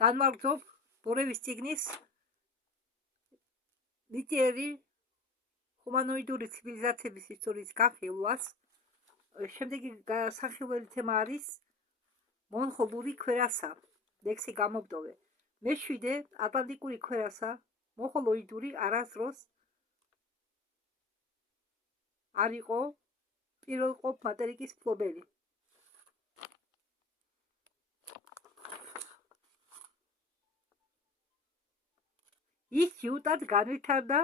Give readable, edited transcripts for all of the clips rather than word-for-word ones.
განმარტობ ბორევის წიგნის ნიჭიერი ჰუმანოიდური ცივილიზაციების ისტორიის განხილვას. შემდეგი განხილველი თემა არის მონღოლური ქვერასა. ლექსი გამომდოვე. მეშვიდე ატლანტიკური ქვერასა მონღოლოიდური არასდროს არ იყო პირველყოფ მატერიკის მფლობელი. ის იუტად განვითარდა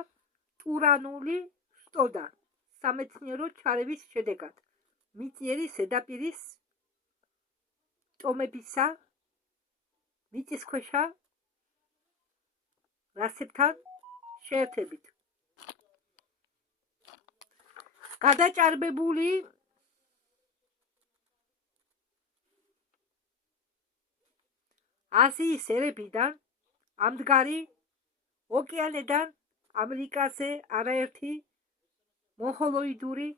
ტურანული სტოდა სამეცნიერო ჩარევის შედეგად მიწიერი ზედაპირის ტომებისა მიწისქვეშა რასებთან შეერთებით. გადაჭარბებული აზიის ერებიდან ამდგარი ოკეანედან ამერიკაზე არაერთი მონღოლოიდური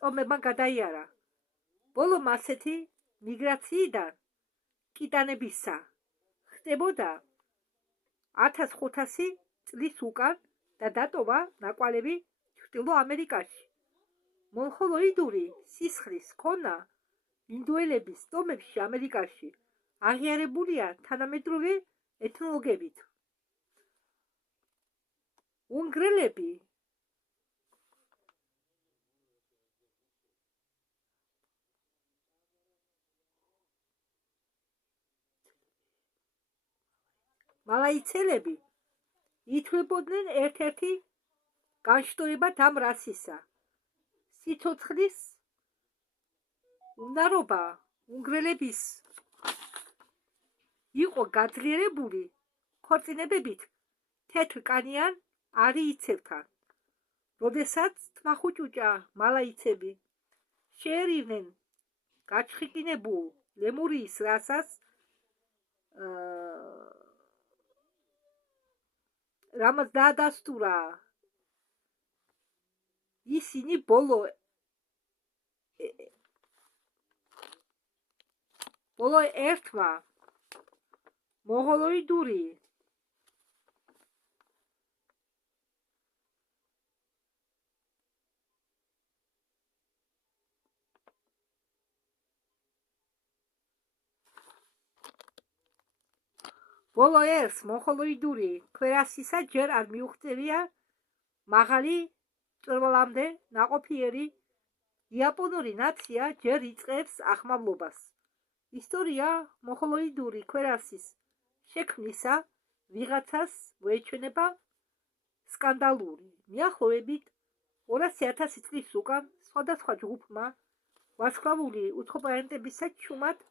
ტომებმა გადაიარა. ბოლომ ასეთი მიგრაციიდან კიტანებისა ხდებოდა 1500 წლის უკან და დატოვა ნაკვალევი ჩრდილო ამერიკაში. მონღოლოიდური სისხლის ქონა ინდოელების ტომებში ამერიკაში აღიარებულია თანამედროვე ეთნოლოგებით. უნგრელები მალაიცელები ითვლებოდნენ ერთ-ერთი განშტოებად ამ რასისა. სიცოცხლის უნარობა უნგრელების იყო გაძლიერებული ქორწინებებით თეთრკანიან არიიცებთან. როდესაც თმახუჭუჭა მალაიცები შეერივნენ გაჩხიკინებულ ლემურიის რასას, რამაც დაადასტურა ისინი ბოლო ერთმა მონღოლოიდური ქვერასისა ჯერ არ მიუღწევია მაღალი მწვერვალამდე ნაყოფიერი იაპონური ნაცია ჯერ იწყებს ახმავლობას. ისტორია მონღოლოიდური ქვერასის შექმნისა ვიღაცას მოეჩვენება სკანდალური. მიახლოებით 200,000 წლის უკან სხვადასხვა ჯგუფმა ვარსკვლავური უცხოპლანეტებისა ჩუმად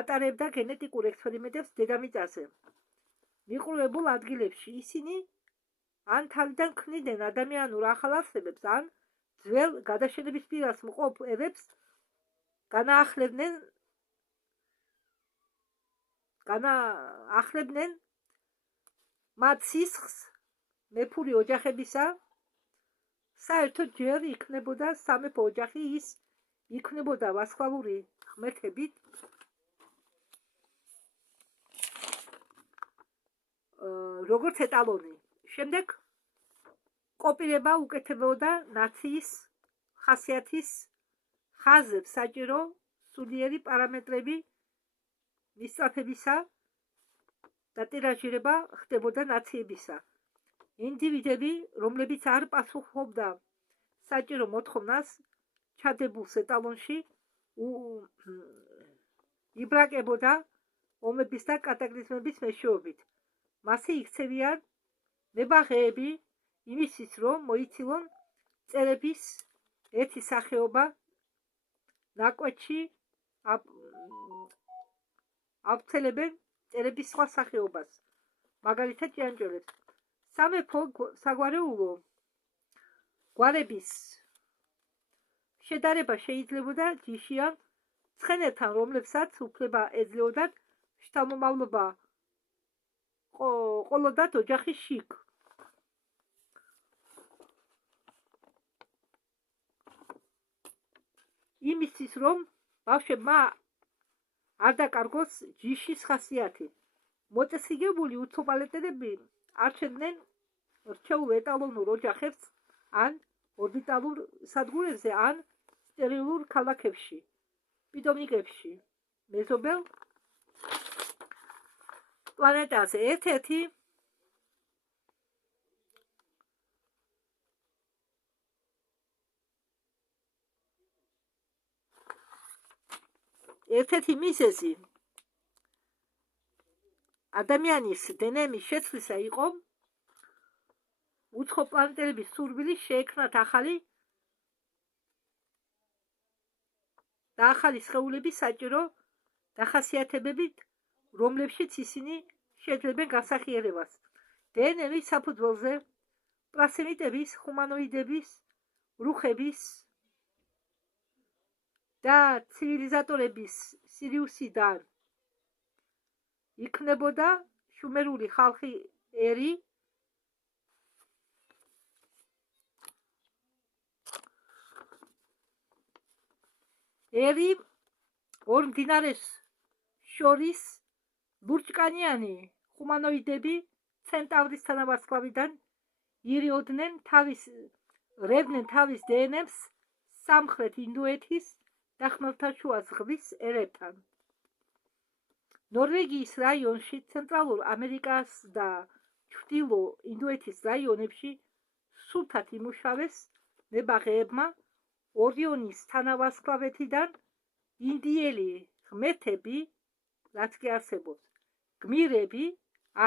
ატარებდა გენეტიკურ ექსპერიმენტებს დედამიწაზე. მიყრუებულ ადგილებში ისინი ან თავიდან ქმნიდნენ ადამიანურ ახალ არსებებს, ან ძველ გადაშენების პირას მყოფ ერებს განაახლებდნენ მათ სისხლს მეფური ოჯახებისა. საერთოდ ჯერ იქნებოდა სამეფო ოჯახი, ის იქნებოდა ვარსკვლავური ღმერთებით, როგორც ეტალონი. შემდეგ კოპირება უკეთებოდა ნაციის ხასიათის ხაზებს საჭირო სულიერი პარამეტრები მისწრაფებისა და ტირაჟირება ხდებოდა ნაციებისა. ინდივიდები, რომლებიც არ პასუხობდა საჭირო მოთხოვნას ჩადებულ ეტალონში, იბრაკებოდა ომების და კატაკლიზმების მეშვეობით. მასზე იქცევიან მებაღეები იმისთვის, რომ მოიცილონ წერების ერთი სახეობა, ნაკვეთში ავრცელებენ წერების სხვა სახეობას, მაგალითად ჭიანჭველებს. სამეფო საგვარეულო გვარების შედარება შეიძლებოდა ჯიშიან ცხენებთან, რომლებსაც უფლება ეძლეოდათ შთამომავლობა ყოლოდათ ოჯახის შიგ. იმისთვის, რომ ბავშვებმა არ დაკარგოს ჯიშის ხასიათი. მოწესრიგებული უცოპალეტები არჩევდნენ რჩეულ ეტალონურ ოჯახებს ან ორბიტალურ სადგურებზე ან სტერილურ ქალაქებში, პიტომნიკებში. მეზობელ პლანეტაზე ერთ-ერთი მიზეზი ადამიანის დნმ-ის შეცვლისა იყო უცხო პლანეტელების სურვილი შეექმნათ ახალი და ახალი სხეულების საჭირო დახასიათებებით, რომლებშიც ისინი შეძლებენ განსახიერებას. დნმ-ის საფუძველზე პრასემიტების, ჰუმანოიდების, რუხების და ცივილიზატორების სირიუსიდან იქნებოდა შუმერული ხალხი ერი, ორ მდინარეს შორის ლურჯკანიანი ჰუმანოიდები ცენტავრის თანავარსკვლავიდან რევდნენ თავის დნმ-ს სამხრეთ ინდოეთის და ხმელთაშუა ზღვის ერებთან. ნორვეგიის რაიონში, ცენტრალურ ამერიკას და ჩრდილო ინდოეთის რაიონებში სულთად იმუშავეს მებაღეებმა ორიონის თანავარსკვლავედიდან ინდიელი ღმერთები, რაც კი არსებობს, გმირები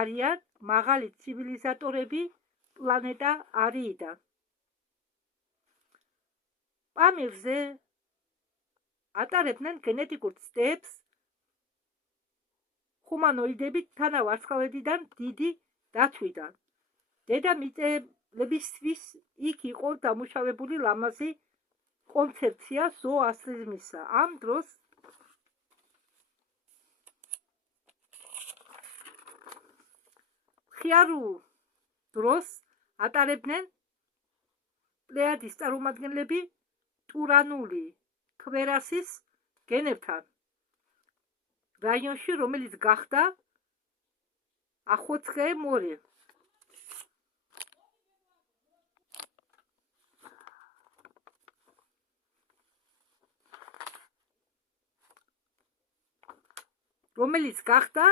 არიან მაღალი ცივილიზატორები პლანეტა არიიდან. პამირზე ატარებდნენ გენეტიკურ ცდებს ჰუმანოიდებით თანავარსკვლავედიდან დიდი დათვიდან. დედამიწებისთვის იქ იყო დამუშავებული ლამაზი კონცეფცია ზოოასტრიზმისა. ამ დროს მხიარულ დროს ატარებდნენ პლეიადის წარმომადგენლები ტურანული ქვერასის გენებთან რაიონში, რომელიც გახდა ახოცხე მორე. რომელიც გახდა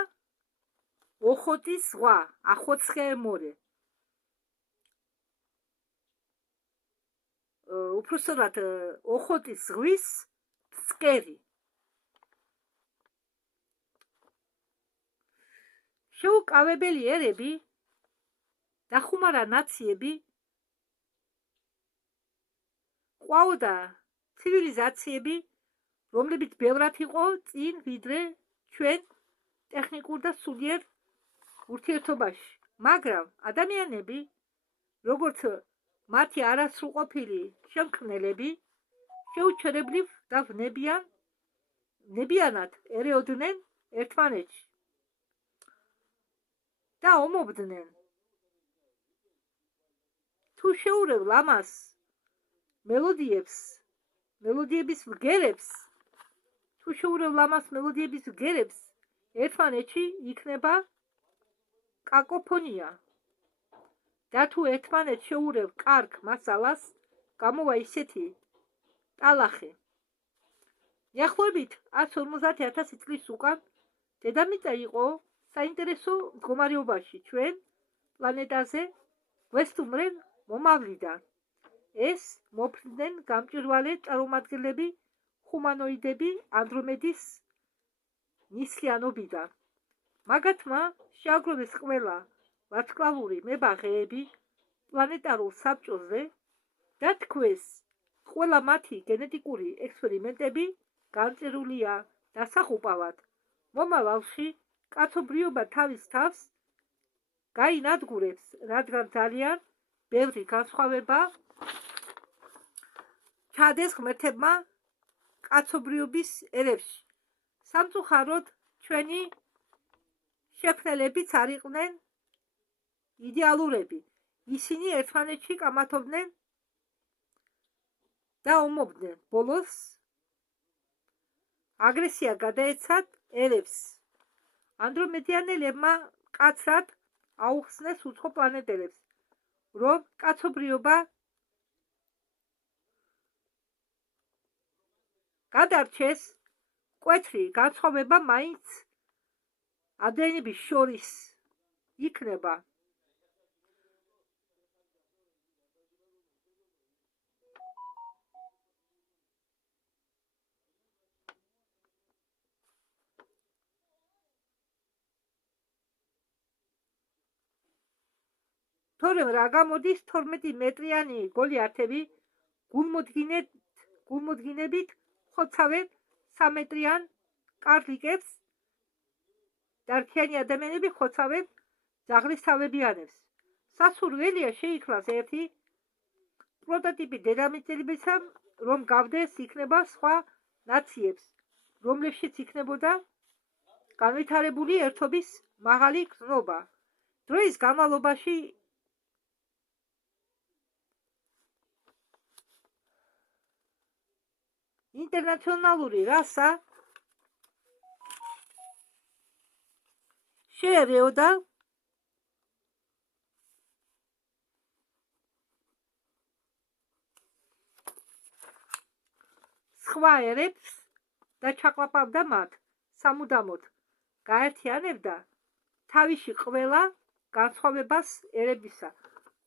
ოხოტის ზღვა, ახოცხე მორე. უпростоრად ოხოტის ზღვის ფსკერი. შეუკავებელი ერები და ხუმარა ნაციები ყვაოდა ცივილიზაციები, რომლებიც ბევრად იყო წინ ვიდრე ჩვენ ტექნიკურ და სულიერ ურთიერთობაში, მაგრამ ადამიანები, როგორც მათი არასრულყოფილი შემქმნელები, შეუჩერებლივ და ნებიანად ერეოდნენ ერთმანეთში და ომობდნენ. თუ შეურევ ლამას მელოდიების ვგერებს, ერთმანეთში იქნება კაკოფონია. და თუ ერთმანეთს შეურევ კარგ მასალას, გამოვა ისეთი ტალახი. მიახლოებით 150,000 წლის უკან დედამიწა იყო საინტერესო მდგომარეობაში ჩვენ პლანეტაზე გვესტუმრენ მომავლიდან. ეს მოფრინდნენ გამჭვირვალე წარმომადგენლები ჰუმანოიდები ანდრომედის ნისლიანობიდან. მაგათმა შეაგროვეს ყველა ვარსკვლავური მებაღეები პლანეტარულ საბჭოზე და თქვეს, ყველა მათი გენეტიკური ექსპერიმენტები განწირულია დასახუპავად. მომავალში კაცობრიობა თავის თავს გაინადგურებს, რადგან ძალიან ბევრი განსხვავება ჩადეს ღმერთებმა კაცობრიობის ერებში. სამწუხაროდ ჩვენი შექმნელებიც არ იყვნენ იდეალურები. ისინი ერთმანეთში კამათობდნენ და ომობდნენ. ბოლოს აგრესია გადაეცათ ერებს. ანდრომედიანელებმა მკაცრად აუხსნეს უცხო პლანეტელებს, რომ კაცობრიობა გადარჩეს, მკვეთრი განსხვავება მაინც ადამიანების შორის იქნება. თორემ რა გამოდის 12 მეტრიანი გოლიათები გულმოდგინებით ხოცავენ 3 მეტრიან კარლიკებს და რქიანი ადამიანები ხოცავენ ძაღლისთავებიანებს. სასურველია შეიქმნას ერთი პროტოტიპი დედამიწებისა, რომ გავდეს იქნება სხვა ნაციებს, რომლებშიც იქნებოდა განვითარებული ერთობის მაღალი გზნობა. დროის განმავლობაში ინტერნაციონალური რასა შეერეოდა სხვა ერებს და ჩაყლაპავდა მათ, სამუდამოდ გაერთიანებდა თავისი ყველა განსხვავებას ერებისა,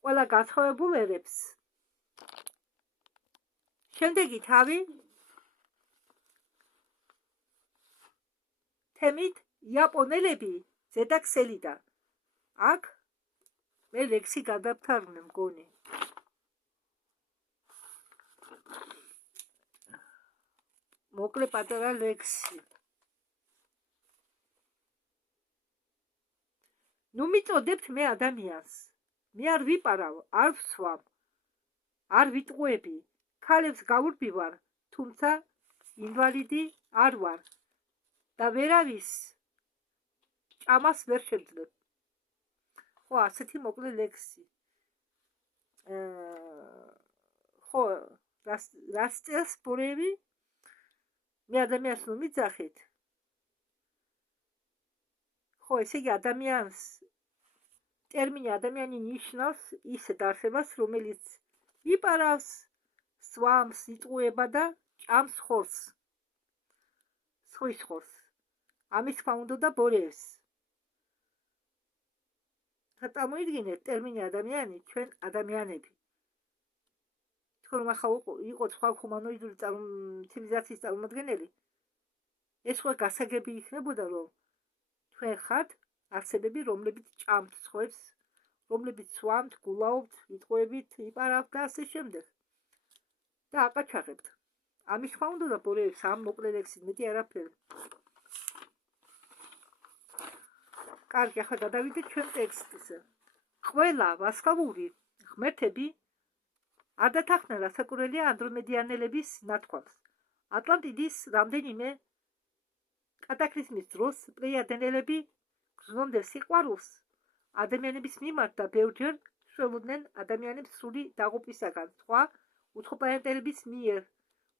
ყველა განსხვავებულ ერებს. შემდეგი თავი თემით იაპონელები ზედაქსელიდან. აქ მე ლექსი გადავთარგმნე მგონი. მოკლე პატარა ლექსი. ნუ მიწოდებთ მე ადამიანს. მე არ ვიპარავ, არ ვსვამ, არ ვიტყუები. ქალებს გავურბივარ, თუმცა ინვალიდი არ ვარ და ვერავის ჭამას ვერ შევძლებ. ხო, ასეთი მოკლე ლექსი. ხო, რას წერს ბორევი? მე ადამიანს ნუ მიძახით. ხო, ესე იგი ადამიანს ტერმინი ადამიანი ნიშნავს ისეთ არსებას, რომელიც იპარავს, სვამს, იტყუება და ჭამს ხორცს. სხვის ხორცს. ამის თქმა უნდა ბორევს. წარმოიდგინეთ ტერმინი ადამიანი, ჩვენ ადამიანები. თქო რომ ახლა იყო სხვა ჰუმანოიდური ცივილიზაციის წარმომადგენელი, ეს ხო გასაგები იქნებოდა, რომ თქვენ ხართ არსებები, რომლებიც ჭამთ სხვებს, რომლებიც სვამთ, გულაობთ, იტყუებით, იპარავთ და ასე შემდეგ. და აკაჩაღებთ. ამის თქმა უნდა ბორევს ამ მოკლე ლექსით მეტი არაფერი. კარგი, ახლა გადავიდეთ ჩვენ ტექსტზე. ყველა ვარსკვლავური ღმერთები არ დათანხმდნენ რასაკურველია ანდრომედიანელების ნათქვამს. ატლანტიდის რამდენიმე კატაკლიზმის დროს პლეიადენელები გრძნობდნენ სიყვარულს ადამიანების მიმართ და ბევრჯერ შველოდნენ ადამიანებს სრული დაღუპვისაგან. სხვა უცხოპლანეტელების მიერ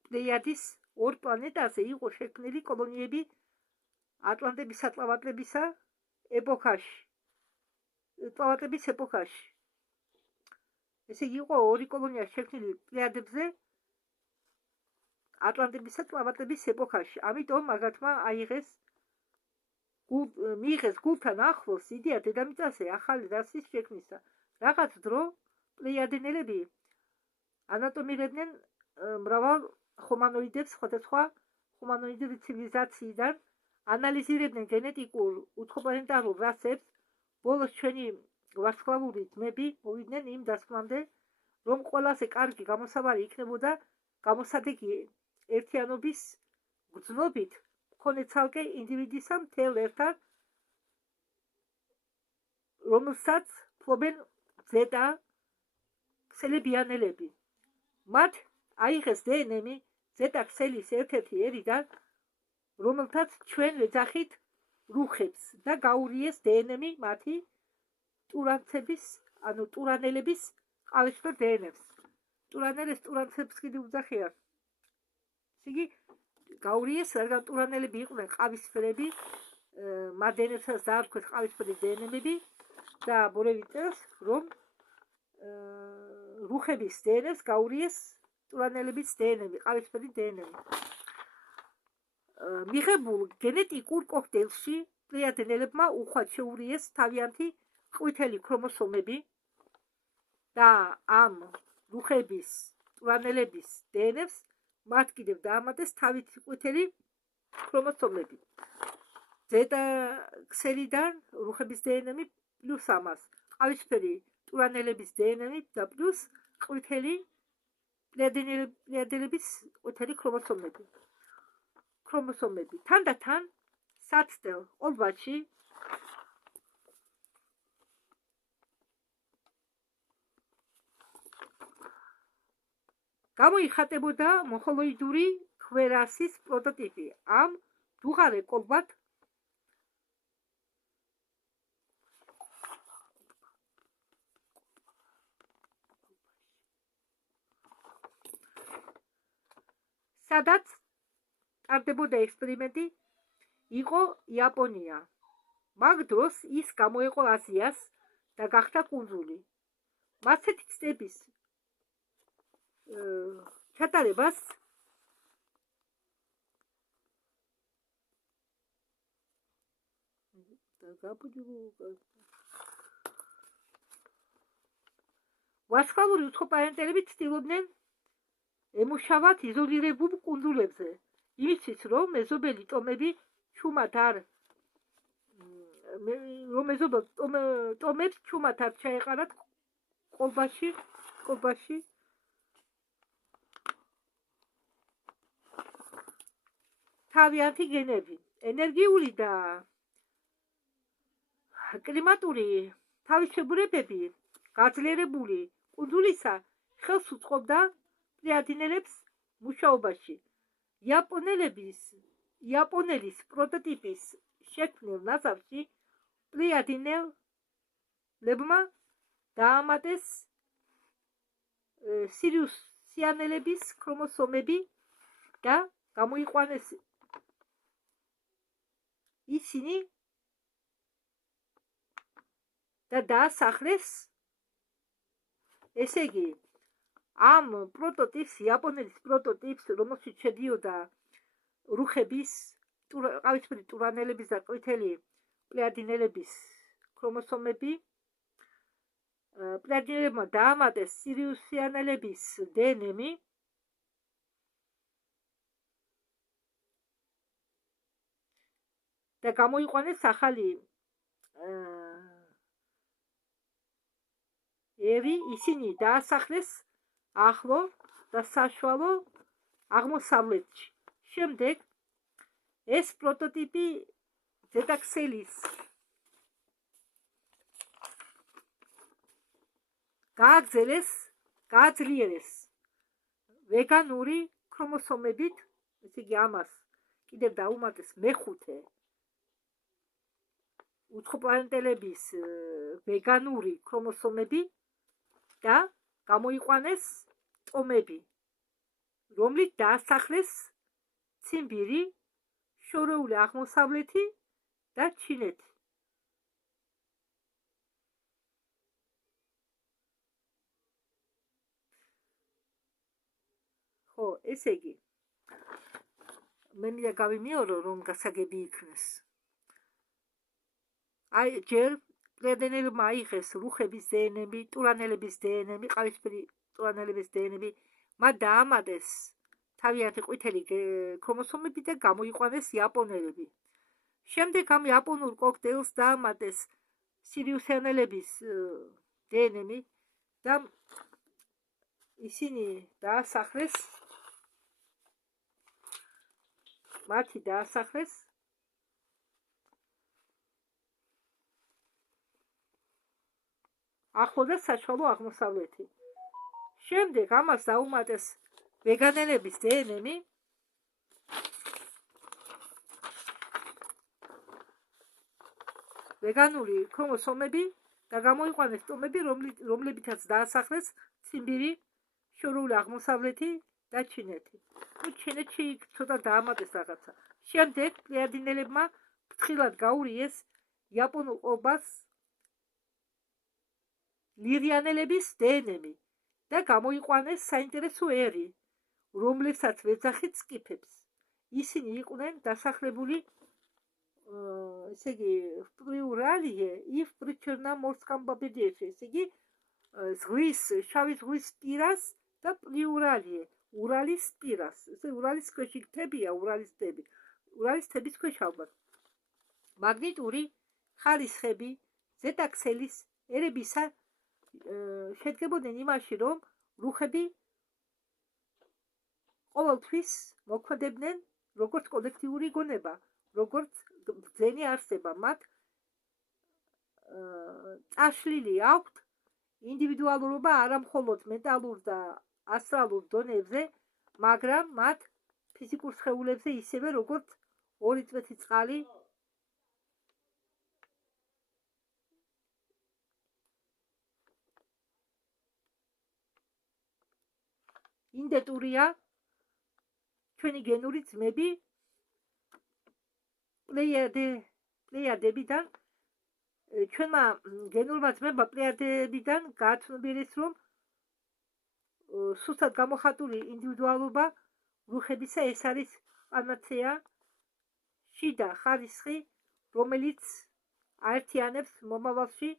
პლეიადის ორ პლანეტაზე იყო შექმნილი კოლონიები ატლანტების ტლავატლების ეპოქაში. ესე იგი იყო ორი კოლონია შექმნილი პლეიადებზე ატლანტების ტლავატლების ეპოქაში. ამიტომ მაგათმა მიიღეს გულთან ახლოს იდეა დედამიწაზე ახალი რასის შექმნისა. რაღაც დრო პლეიადენელები ანატომირებდნენ მრავალ ჰუმანოიდებს სხვადასხვა ჰუმანოიდური ცივილიზაციიდან, ანალიზირებდნენ გენეტიკურ უცხოპლანეტარულ რასებს. ბოლოს ჩვენი ვარსკვლავური ძმები მოვიდნენ იმ დასკვნამდე, რომ ყველაზე კარგი გამოსავალი იქნებოდა გამოსადეგი ერთიანობის გრძნობით მქონე ცალკე ინდივიდისა მთელ ერთად, რომელსაც ფლობენ ზეტა ქსელებიანელები. მათ აიღეს დნმ ზეტა ქსელის ერთ-ერთი ერიდან, რომელთაც ჩვენ ვეძახით რუხებს და გაურიეს დნმ მათი ტურანელების ყავისფერ დნმ-ს. ტურანელებს ტურანცებს კიდე უძახიან. იგი გაურიეს, რადგან ტურანელები იყვნენ ყავისფერები, მათ დნმ-საც დაარქვეს ყავისფერი დნმ-ები და ბორევი წერს, რომ რუხების დნმ-ს გაურიეს ტურანელების დნმ, ყავისფერი დნმ. მიღებულ გენეტიკურ კოქტეილში პლიადინელებმა უხვად შეურიეს თავიანთი ყვითელი ქრომოსომები და ამ რუხების ტურანელების დნმ-ს მათ კიდევ დაამატეს თავითი ყვითელი ქრომოსომები. ზედა ქსელიდან რუხების დნმ პლუს ამას ყავისფერი ტურანელების დნმ და პლუს ყვითელი პლიადინელების ყვითელი ქრომოსომები. თანდათან საცდელ ყოლბაში გამოიხატებოდა მონღოლოიდური ხვერასის პროტოტიპი. ამ დუღარე ყოლბად სადაც ტარდებოდა ექსპერიმენტი, იყო იაპონია. მაგ დროს ის გამოეყო აზიას და გახდა კუნძული. მასეთი ცდების ჩატარებას ვარსკვლავური უცხოპლანეტელები ცდილობდნენ ემუშავათ იზოლირებულ კუნძულებზე, იმისთვის, რომ მეზობელი ტომები ჩუმად არ ჩაეყარათ ყოლბაში. თავიანთი გენები, ენერგიული და კლიმატური თავისებურებები გაძლიერებული კუნძულისა ხელს უწყობდა პლიადინელებს მუშაობაში. იაპონელის პროტოტიპის შექმნილ ნაზავში პლიადინელებმა დაამატეს სირიუსიანელების ქრომოსომები და გამოიყვანეს ისინი და დაასახლეს, ესე იგი, ამ პროტოტიპს, იაპონელის პროტოტიპს, რომელშიც შედიოდა რუხების, ყავისფერი ტურანელების და ყვითელი პლიადინელების ქრომოსომები, პლიადინელებმა დაამატეს სირიუსიანელების დნმ და გამოიყვანეს ახალი ევი, ისინი დაასახლეს ახლო და საშუალო აღმოსავლეთში. შემდეგ ეს პროტოტიპი ზედაქსელის გააძლიერეს ვეგანური ქრომოსომებით, ესე იგი ამას კიდევ დაუმატეს მეხუთე უცხოპლანეტელების ვეგანური ქრომოსომები და გამოიყვანეს ტომები, რომლით დაასახლეს ციმბირი, შორეული აღმოსავლეთი და ჩინეთი. ხო, ესე იგი, მე მინდა გავიმეორო, რომ გასაგები იქნეს. ჯერ პლიადინელებმა აიღეს რუხების დნმ, ტურანელების დნმ, ყავისფერი ტურანელების დნმ, მათ დაამატეს თავიანთი ყვითელი ქრომოსომები და გამოიყვანეს იაპონელები. შემდეგ ამ იაპონურ კოქტეილს დაამატეს სირიუსიანელების დნმ და ისინი დაასახლეს, მათი დაასახლეს ახლო და საშუალო აღმოსავლეთი. შემდეგ ამას დაუმატეს ვეგანელების დნმ ვეგანური ქრომოსომები და გამოიყვანეს ტომები, რომლებითაც დაასახლეს ციმბირი, შორეული აღმოსავლეთი და ჩინეთი. ჩინეთში ცოტა დაამატეს რაღაცა. შემდეგ პლეიადინელებმა ფრთხილად გაურიეს იაპონურ ყობას ლირიანელების დნმ და გამოიყვანეს საინტერესო ერი, რომლებსაც ვეძახით სკიფებს. ისინი იყვნენ დასახლებული, ესე იგი, в Урале и в Причерноморском побережье. ესე იგი, შავი ზღვის პირას და პლიურალია, ურალის პირას. ესე ურალის ქვეშ იქთებია, ურალის მთები. ურალის მთების ქვეშ ალბათ. მაგნიტური ხარისხები ზედაქსელის ერებისა შედგებოდნენ იმაში, რომ რუხები ყოველთვის მოქმედებდნენ როგორც კოლექტიური გონება, როგორც ბრძენი არსება. მათ წაშლილი აქვთ ინდივიდუალურობა არა მხოლოდ მენტალურ და ასტრალურ დონეებზე, მაგრამ მათ ფიზიკურ სხეულებზე ისევე, როგორც ორი წვეთი წყალი იდენტურია ჩვენი გენური ძმები პლეიადებიდან ჩვენმა გენურმა ძმებმა პლეიადებიდან გააცნობიერეს, რომ სუსტად გამოხატული ინდივიდუალობა რუხებისა ეს არის პანაცეა, შიდა ხარისხი, რომელიც აერთიანებს მომავალში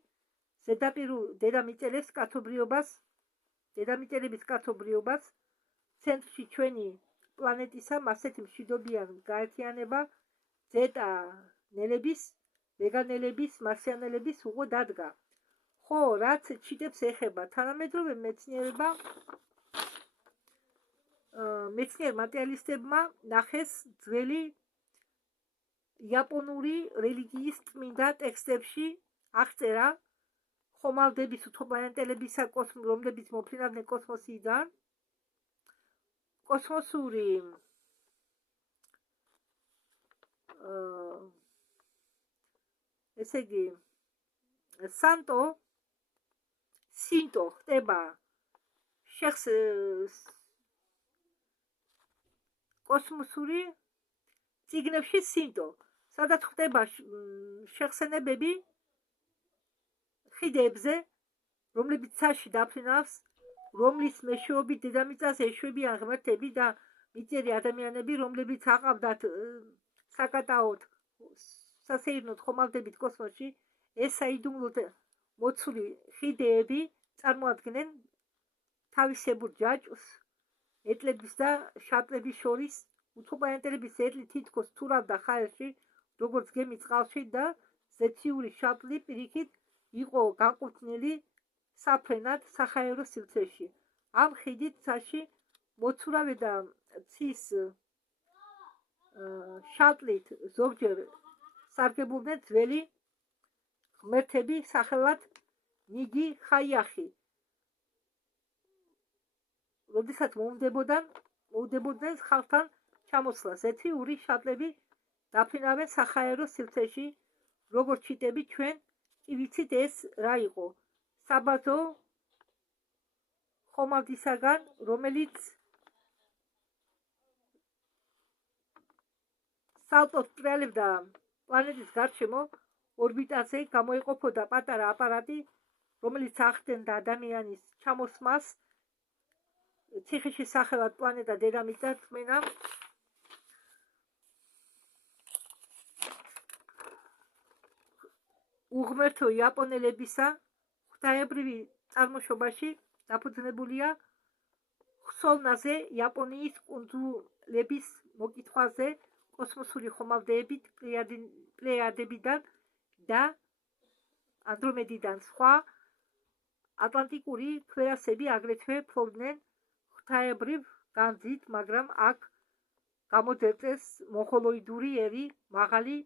ზედაპირულ დედამიწელების კაცობრიობას, ცენტრში ჩვენი პლანეტისა ასეთი მშვიდობიან გაერთიანება ზეტა ნელების, ვეგანელების, მარსიანელების უღო დადგა. ხო, რაც ჩიტებს ეხება, თანამედროვე მეცნიერ მატერიალისტებმა ნახეს ძველი იაპონური რელიგიის წმინდა ტექსტებში აღწერა ხომალდების უთოფლანეტელებისა, რომლებიც მოფრინავდნენ კოსმოსიდან, კოსმოსური ესე იგი სინტო ხდება კოსმოსური წიგნებში სინტო, სადაც ხდება შეხსენებები ხიდებზე, რომლებიც ცაში დაფრინავს, რომლის მეშვეობით დედამიწას ეშვებიან ღმერთები და მიწიერი ადამიანები, რომლებიც აყავდათ საკატაოდ სასეირნოდ ხომალდებით კოსმოსში. ეს საიდუმლოდ მოცული ხიდები წარმოადგენენ თავისებურ ჯაჭვს ეტლების და შატლების შორის. უთოფლანეტელების ეტლი თითქოს თურავდა ჰაერში, როგორც გემი წყალში და ზეთიური შატლი პირიქით იყო განკუთვნილი საფრენად საჰაერო სივრცეში. ამ ხიდით ცაში მოცურავე და ცის შატლით ზოგჯერ სარგებლობდნენ ძველი ღმერთები სახელად ნიგი ხაიახი, როდესაც მოუდებოდნენ ხალხთან ჩამოსვლა. ზეთიური შატლები დაფრინავენ საჰაერო სივრცეში, როგორც ჩიტები. ჩვენ კი ვიცით ეს რა იყო. საბაზო ხომალდისაგან, რომელიც სალტოდ ტრიალებდა პლანეტის გარშემო ორბიტაზე, გამოიყოფოდა პატარა აპარატი, რომელიც ახდენდა ადამიანის ჩამოსმას ციხეში სახელად პლანეტა დედამიწა. რწმენა უღმერთო იაპონელებისა ღვთაებრივი წარმოშობაში დაფუძნებულია ხსოვნაზე იაპონიის კუნძულების მოკითხვაზე კოსმოსური ხომალდებით პლეიადებიდან და ანდრომედიდან. სხვა ატლანტიკური ქვერასები აგრეთვე ფლობდნენ ღვთაებრივ განძით, მაგრამ აქ გამოძერწეს მონღოლოიდური ერი მაღალი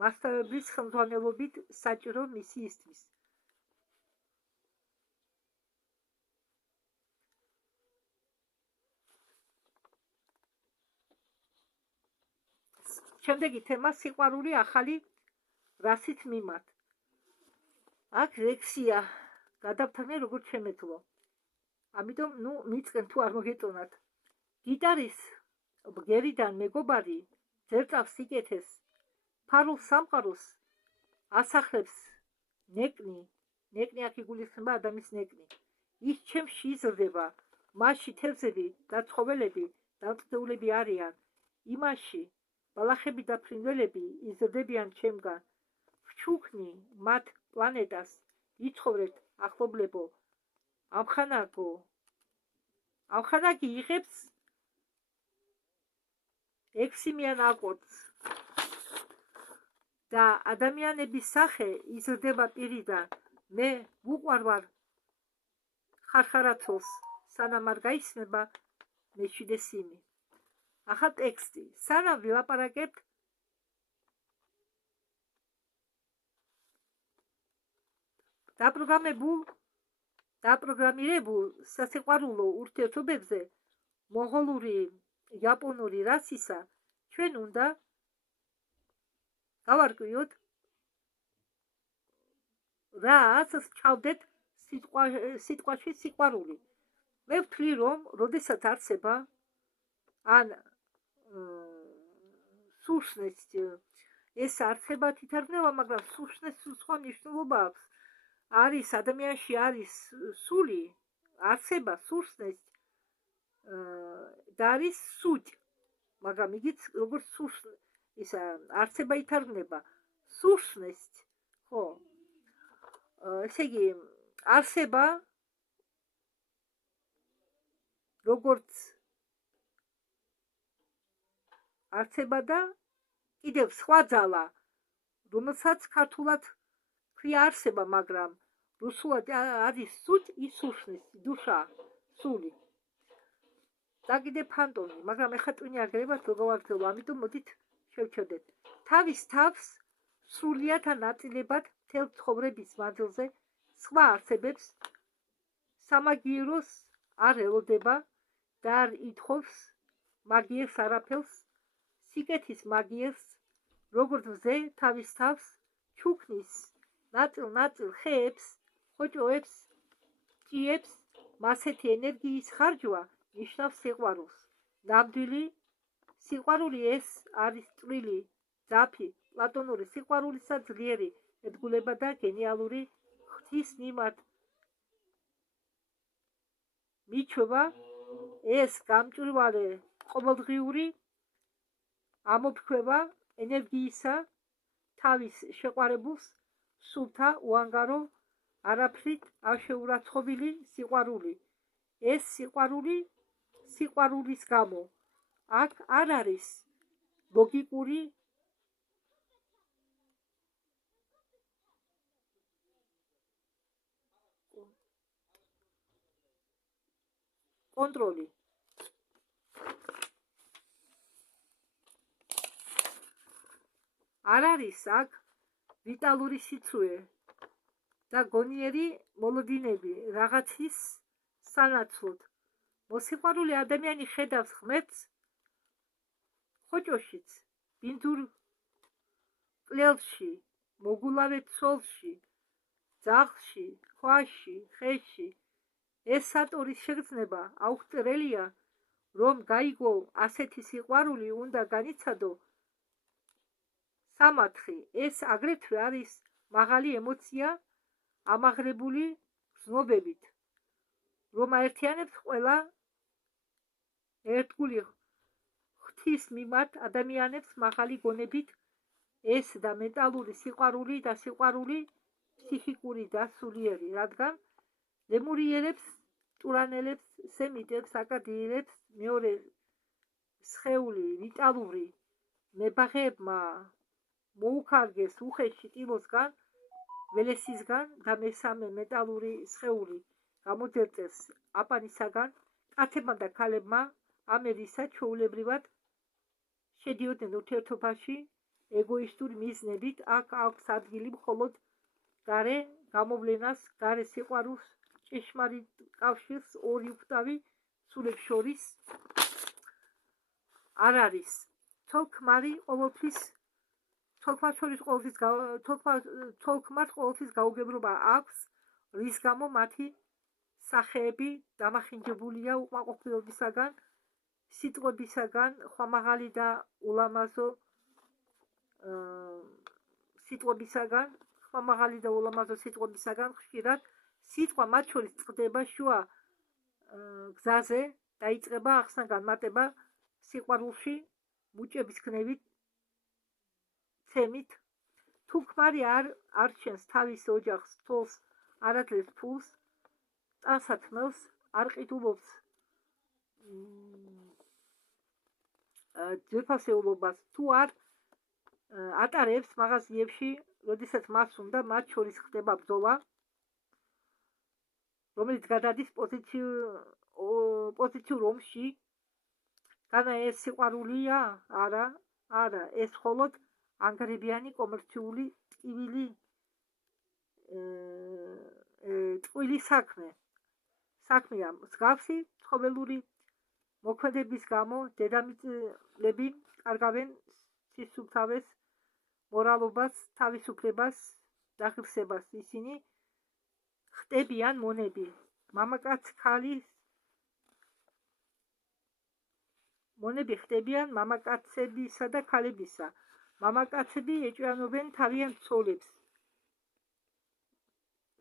მასშტაბების ხელმძღვანელობით საჭირო მისიისთვის. შემდეგი თემა სიყვარული ახალი რასით მიმართ. აქ ლექსია გადავთანე როგორც შემეძლო. ამიტომ მიწყენ თუ არ მოგეწონათ. გიტარის ბგერიდან მეგობარი ძერწავს სიკეთეს, ფარულ სამყაროს ასახლებს ნეკნი აქ იგულისხმება ადამიანის ნეკნი. ის ჩემში იზრდება, მასში თევზები და ცხოველები დამწნეულები არიან, იმაში ბალახები და ფრინველები იზრდებიან ჩემგან. ვჩუქნი მათ პლანეტას, იცხოვრეთ ახლობლებო, ამხანაგი იღებს 6-მიან აკორდს და ადამიანების სახე იზრდება პირიდან. მე ვუყვარვარ ხარხარათოს, სანამ არ გაისმება მეშვიდე სიმი. ახლა ტექსტი. სანამ ვილაპარაკებთ დაპროგრამირებულ სასიყვარულო ურთიერთობებზე მონღოლური იაპონური რასისა, ჩვენ უნდა გავარკვიოთ რაც ჩავდეთ სიტყვაში სიყვარული. მე ვთვლი, რომ როდესაც არსება ან სულშნეს ეს არსება თითარგმნება, მაგრამ სულშნეს სხვა მნიშვნელობა აქვს. არის ადამიანში არის სული, არსება სულშნეს და არის სუჭ, მაგრამ იგიც როგორც ის არსება ითარგმნება სულშნეს, ხო? ესე იგი არსება როგორც არსება და კიდევ სხვა ძალა, რომელსაც ქართულად ქვია არსება, მაგრამ რუსულად არის სუჭ, ის სულშნეს, დუშა, სული. და კიდე ფანტომი, მაგრამ ეხლა ტვინი არ გერებათ რო გავაგრძელო, ამიტომ მოდით შევჩერდეთ. თავის თავს სრულიად ან ნაწილებად მთელ ცხოვრების მანძილზე სხვა არსებებს სამაგიეროს არ ელოდება და არ ითხოვს მაგიერს არაფერს, სიკეთის მაგიერს, როგორც მზე თავის თავს ჩუქნის ნაწილ-ნაწილ ხეებს, ხოჭოებს, ჭიებს, მასეთი ენერგიის ხარჯვა ნიშნავს სიყვარულს. ნამდვილი სიყვარული ეს არის წვრილი, ძაფი, პლატონური სიყვარულისა ძლიერი ერთგულება და გენიალური ღვთის მიმართ მიჩვევა. ეს გამჭვირვალე ყოველდღიური ამოფრქვევა ენერგიისა თავის შეყვარებულს სულთა უანგარო არაფრით აღშეურაცხყოფილი სიყვარული. ეს სიყვარულის გამო აქ არ არის ლოგიკური კონტროლი. არ არის აქ ვიტალური სიცრუე და გონიერი მოლოდინები რაღაცის სანაცვლოდ. მოსიყვარული ადამიანი ხედავს ღმერთს ხოჭოშიც, ბინძურ კლელში, მოგულავე ცოლში, ძაღლში, ქვაში, ხეში. ეს სატურის შეგრძნება აუღწრელია, რომ გაიგო ასეთი სიყვარული უნდა განიცადო სამათხი. ეს აგრეთვე არის მაღალი ემოცია ამაღლებული გრძნობებით, რომ აერთიანებს ყველა ერთგული ღვთის მიმართ ადამიანებს მაღალი გონებით. ეს და მენტალური სიყვარული და სიყვარული ფსიქიკური და სულიერი, რადგან ლემურიერებს, ტურანელებს, სემიტებს, აკადიელებს მეორე სხეული ვიტალური მებაღეებმა მოუქარგეს უხეში ტილოსგან, ველესისგან და მესამე მეტალური სხეული გამოძერწეს აპანისაგან. კაცებმა და ქალებმა ამ ერისა ჩვეულებრივად შედიოდნენ ურთიერთობაში ეგოისტური მიზნებით. აქ აქვს ადგილი მხოლოდ გარე გამოვლენას, გარე სიყვარულს, ჭეშმარიტ კავშირს ორი უხტავი სულებს შორის არ არის. ცოლ-ქმარი ყოველთვის ცოლ-ქმარს ყოველთვის გაუგებრობა აქვს, რის გამო მათი სახეები დამახინჯებულია უკმაყოფილებისაგან სიტყვებისაგან, ხვამაღალი და ულამაზო სიტყვებისაგან ხშირად სიტყვა მათ შორის წყდება შუა გზაზე და იწყება ახსნა განმარტება სიყვარულში მუჭების გნევით, ცემით. თუ ქმარი არ ჩენს თავის ოჯახს, თვალს არ აძლევს ფულს, ტანსაცმელს, არ ყიდულობს ძვირფასეულობას, თუ არ ატარებს მაღაზიებში, როდესაც მას უნდა, მათ შორის ხდება ბრძოლა, რომელიც გადადის პოზიციურ ომში. განა ეს სიყვარულია? არა, ეს მხოლოდ ანგარებიანი კომერციული ტყვილი საქმეა. მსგავსი ცხოველური მოქმედების გამო დედამიწები კარგავენ სისუფთავეს, მორალობას, თავისუფლებას და ღირსებას. ისინი ხდებიან მონები. მონები ხდებიან მამაკაცებისა და ქალებისა. მამაკაცები ეჭვიანობენ თავიანთ ცოლებს,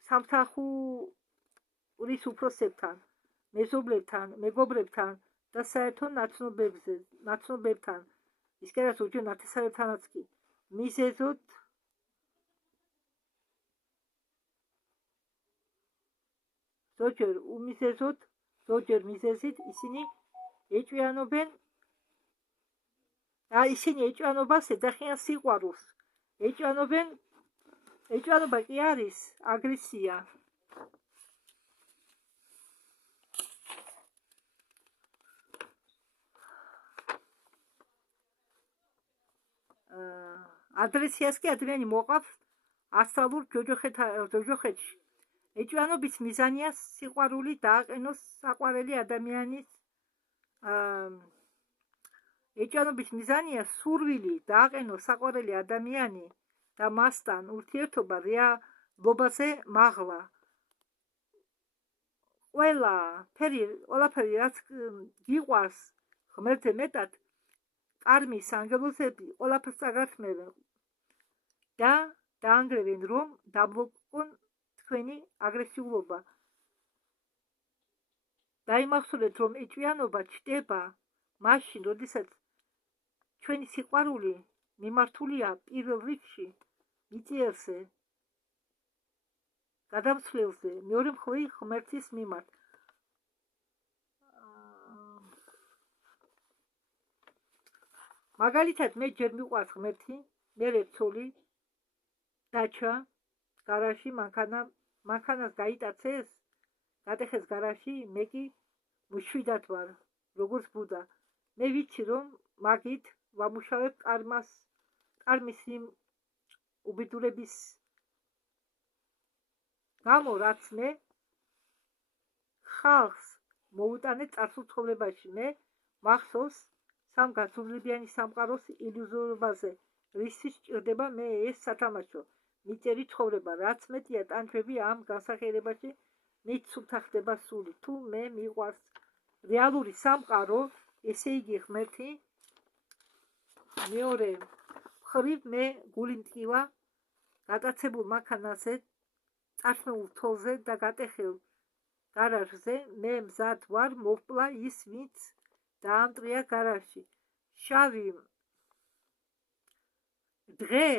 სამსახურის უფროსებთან, მეზობლებთან, მეგობრებთან და საერთო ნაცნობებთან, ისկერას უჯერ ნათესავებთანაც კი. მიზეზით ზოგჯერ მიზეზით ისინი ეჭვიანობას ეძახიან სიყვარულს. ეჭვიანობა კი არის აგრესია. აგრესიას კი ადამიანი მოყავს ასტრალურ ჯოჯოხეთში. ეჭვიანობის მიზანია სიყვარული დააყენოს საყვარელი ადამიანის ეჭვიანობის მიზანია სურვილი დააყენოს საყვარელი ადამიანი და მასთან ურთიერთობა რეალობაზე მაღლა. ყველაფერი რაც გიყვარს ღმერთზე მეტად, კარმის ანგელოზები ყველაფერს წაგართმევენ და დაანგრევენ, რომ დაბლოკონ თქვენი აგრესიულობა. დაიმახსოვრეთ, რომ ეჭვიანობა ჩნდება მაშინ, როდესაც ჩვენი სიყვარული მიმართულია პირველ რიგში მიწიერზე, გადამცვლელზე, მეორე მხრივ ღმერთის მიმართ. მაგალითად, მე ჯერ მიყვარს ღმერთი, მერე ცოლი, დაჩა, გარაში, მანქანას გაიტაცეს, გატეხეს გარაში, მე კი მშვიდად ვარ, როგორც ბუდა. მე ვიცი, რომ მაგით ვამუშავებ კარმის იმ უბედურების გამო, რაც მე ხალხს მოუტანე წარსულ ცხოვრებაში. მე მახსოვს სამგაცნობლებიანი სამყაროს ილუზორობაზე, რისთვის ჭირდება მე ეს სათამაშო მიწერი ცხოვრება. რაც მეტია ტანჯვები ამ განსახიერებაში, მით სუფთა ხდება სული. თუ მე მიყვარს რეალური სამყარო, ესე იგი ღმერთი, მეორე მხრივ მე გული მტკივა გატაცებულ მანქანაზე, წარსნეულ თოვლზე და გატეხილ გარაჟზე. მე მზად ვარ მოვპლა ის, ვინც დაამტრია გარაჟში. შავი დღე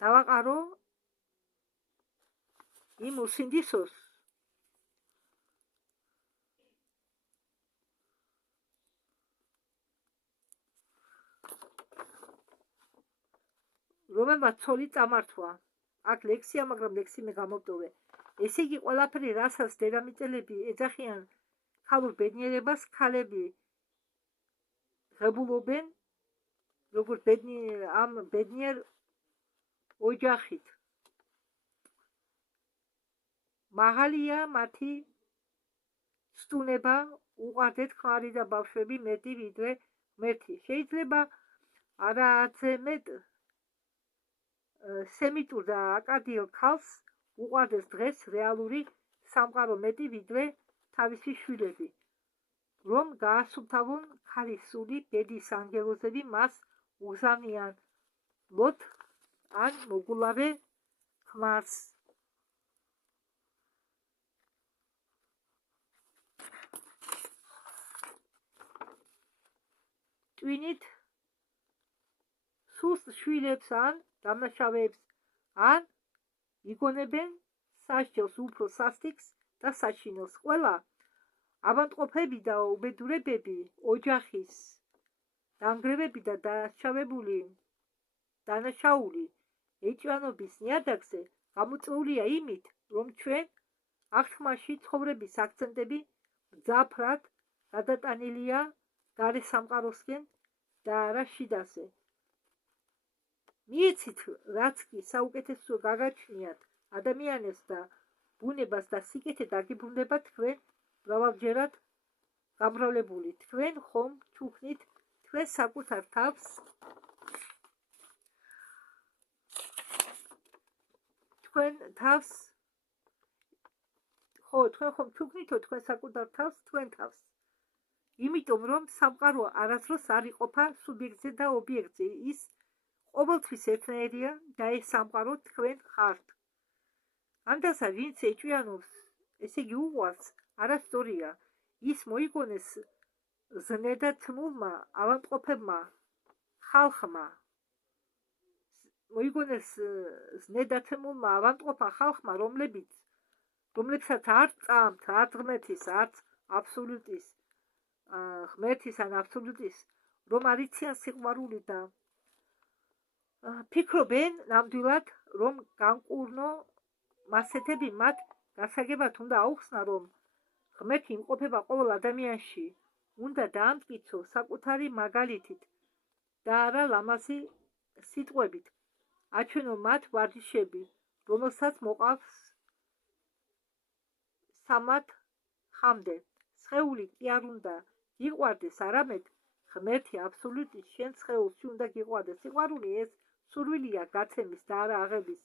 დავაყარო იმ უსინდისოს, რომელმაც ცოლი წამართვა. აქ ლექსია, მაგრამ ლექსი მე გამოვტოვე. ესე იგი, ყველაფერი, რასაც დედამიწელები ეძახიან ქალურ ბედნიერებას, ქალები ღებულობენ როგორც ამ ბედნიერ ოჯახით. მაღალია მათი სტუნება, უყვარდეთ ქმარი და ბავშვები მეტი ვიდრე ღმერთი. შეიძლება არაადზე მეტ სემიტურ და აკადიელ ქალს უყვარდეს დღეს რეალური სამყარო მეტი ვიდრე თავისი შვილები. რომ გაასუფთავონ ქალისული ბედის ანგელოზები მას უგზავნიან ლოთ ან მოგულავე ქმარს. ტვინით სუსტ შვილებს ან დამნაშავეებს ან იგონებენ სასჯელს უფრო სასტიკს და საშინელს. ყველა ავადმყოფები და უბედურებები, ოჯახის დანგრევები და დანაშაული ეჭვიანობის ნიადაგზე გამოწვეულია იმით, რომ ჩვენ აღთქმაში ცხოვრების აქცენტები მძაფრად გადატანილია გარე სამყაროსკენ და არა შიდაზე. მიეცით, რაც კი საუკეთესო გაგაჩნიათ ადამიანებს და ბუნებას და სიკეთე დაგიბრუნდება თქვენ მრავალჯერად გამრავლებული. თქვენ ხომ ჩუქნით თქვენ საკუთარ თავს თქვენ ხომ ჩუქნითო თქვენ საკუთარ თავს თქვენ თავს. იმიტომ რომ სამყარო არასდროს არ იყოფა სუბიექტზე და ობიექტზე. ის ყოველთვის ერთნაირია და ეს სამყარო თქვენ ხართ. ამდასა ვინც ეჭვიანობს, ესე იგი უყვარს, არასწორია. ის მოიგონეს ზნედათმულმა ავადმყოფებმა ხალხმა. რომლებსაც არ წამთ არც ღმერთის, არც აბსოლუტის ღმერთის ან აბსოლუტის, რომ არ იციან სიყვარული და ფიქრობენ ნამდვილად, რომ განკურნო მასეთები მათ გასაგებად უნდა აუხსნა, რომ ღმერთი იმყოფება ყოველ ადამიანში, უნდა დაამტკიცო საკუთარი მაგალითით და არა ლამაზი სიტყვებით. აჩვენო მათ ვარჯიშები, რომელსაც მოყავს სამად ხამდე. სხეული კი არ უნდა გიყვარდეს, არამედ ღმერთი აბსოლუტი შენ სხეულში უნდა გიყვარდეს. სიყვარული ეს სურვილია გაცემის და არა აღების.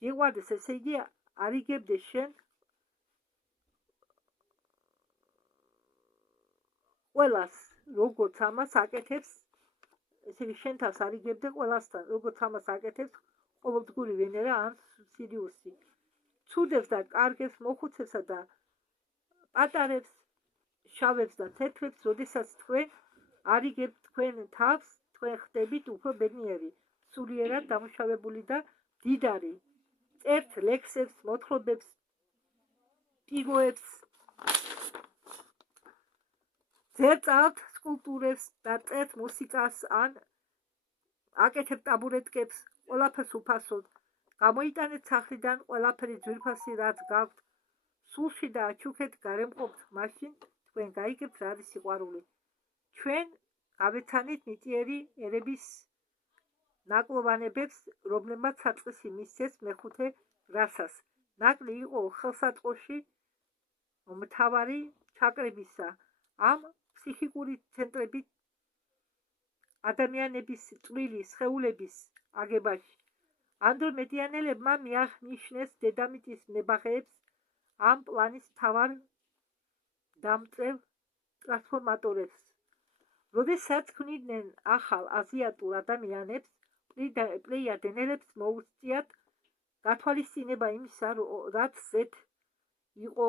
გიყვარდეს, ესე იგი არიგებდეს შენ ყველას, როგორც ამას აკეთებს, ესე იგი შენ თავს არიგებდე ყველასთან, როგორც ამას აკეთებს ყოველდღიური ვენერა ან სირიუსი. ცუდებს და კარგებს, მოხუცებსა და პატარებს, შავებს და თეთრებს, როდესაც თქვენ არიგებთ თქვენ თავს, თქვენ ხდებით უფრო ბედნიერი, სულიერად დამუშავებული და მდიდარი. წერთ ლექსებს, მოთხრობებს, პიგოებს, ძერწავთ სკულპტურებს და წერთ მუსიკას ან აკეთებთ ტაბურეტკებს, ყველაფერს უფასოდ. გამოიტანეთ სახლიდან ყველაფერი ძვირფასი, რაც გაქვთ სულში და აჩუქეთ გარემყოფთ, მაშინ თქვენ გაიგებთ რა არის სიყვარული. ჩვენ გავეცანით ნიჭიერი ერების ნაკლოვანებებს, რომლებმაც საწყისი მისცეს მეხუთე რასას. ნაკლი იყო ხელსაწყოში მთავარი ჩაკრებისა ამ ფსიქიკური ცენტრებით ადამიანების წვრილი სხეულების აგებაში. ანდრომედიანელებმა მიაღნიშნეს დედამიწის მებაღეებს ამ პლანის მთავარ დამწევ ტრანსფორმატორებს. როდესაც ქმნიდნენ ახალ აზიატურ ადამიანებს, პლეიადენელებს მოუწიათ გათვალისწინება იმისა, რაც ზედ იყო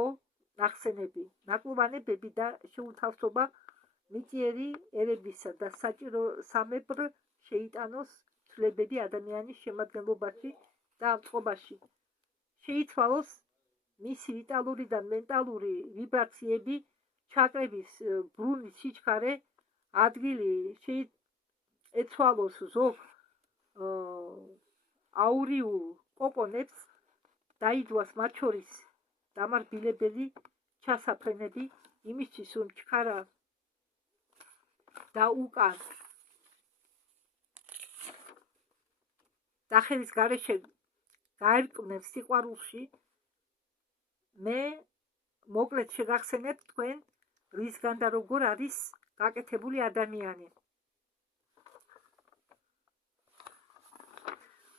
ნახსენები, ნაკლოვანებები და შეუთავსობა ნიჭიერი ერებისა და საჭიროსამებრ შეიტანოს ცვლილებები ადამიანის შემადგენლობაში და ამ წყობაში. შეიცვალოს მისი ვიტალური და მენტალური ვიბრაციები, ჩაკრების ბრუნვის სიჩქარე, ადგილი შეეცვალოს ზოგ აურიულ კოკონებს, დაიდვას მათ შორის დამარბილებელი ჩასაფრენები, იმისთვის რომ ჩქარა და უკან დახევის გარეშე გაერკვნებს სიყვარულში. მე მოკლედ შეგახსენებთ თქვენ რისგან და როგორ არის გაკეთებული ადამიანი.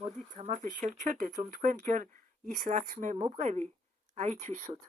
მოდით ამაზე შევჩერდეთ, რომ თქვენ ჯერ ის რაც მე მოვყევი აითვისოთ.